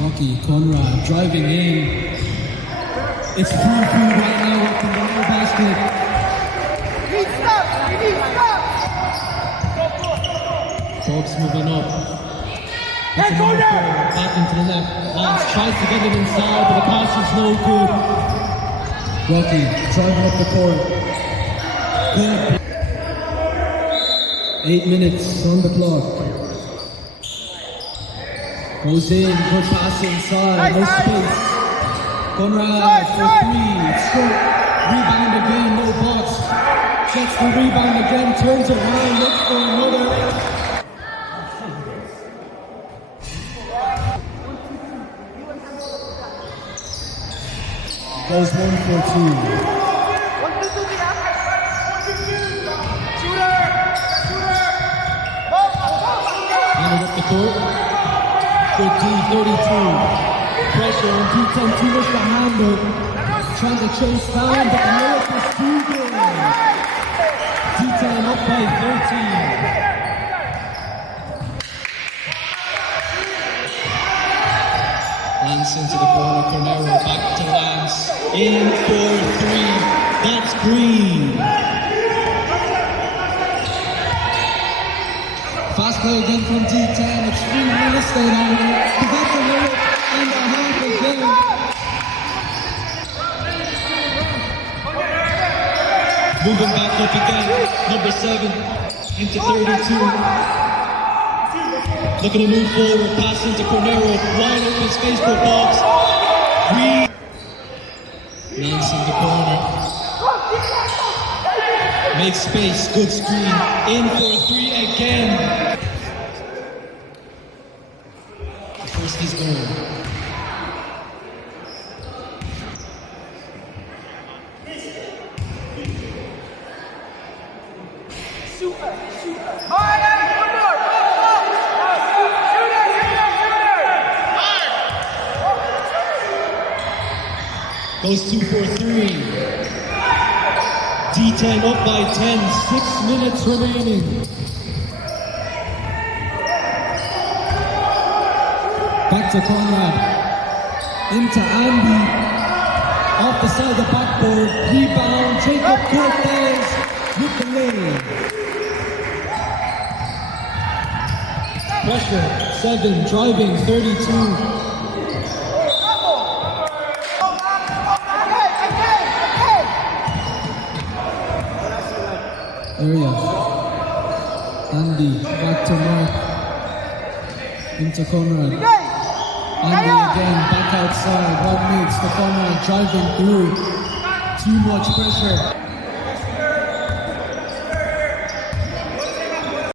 Rocky, Conrad driving in. It's 3-2 right now up in the low basket. Bob's moving up. It's another four, back into the left. Lance tries to get it inside, but the pass is no good. Rocky driving up the court. Good. 8 minutes on the clock. Goes in, good pass inside, no space. Conrad for three, it's short. Rebound again, no box. Gets the rebound again, turns around, looks for another. Goes 1 for 2. Handed up the court. Good D, 32. Pressure on D10, too much to handle. Trying to chase down, but the layup is too good. D10 up by 13. Lance into the corner, Cornero back to Lance. In for three. That's Green. Fast play again from D10. It's free real estate on it. He got the layup and a half again. Moving back up again. Number 7 into 32. Looking to move forward. Pass into Cornero. Wide open space for Bobs. Green. Nance in the corner. Makes space. Good screen. In for a 3 again. First he's going. Super. Goes 2 for 3. D10 up by 10. 6 minutes remaining. Back to Conrad. Into Andy. Off the side of the backboard. Rebound. Jacob Cortez with the lane. Pressure. 7. Driving. 32. Area. Andy, back to Mark. Into Conrad. Andy again, back outside. 1 minute to Conrad driving through. Too much pressure.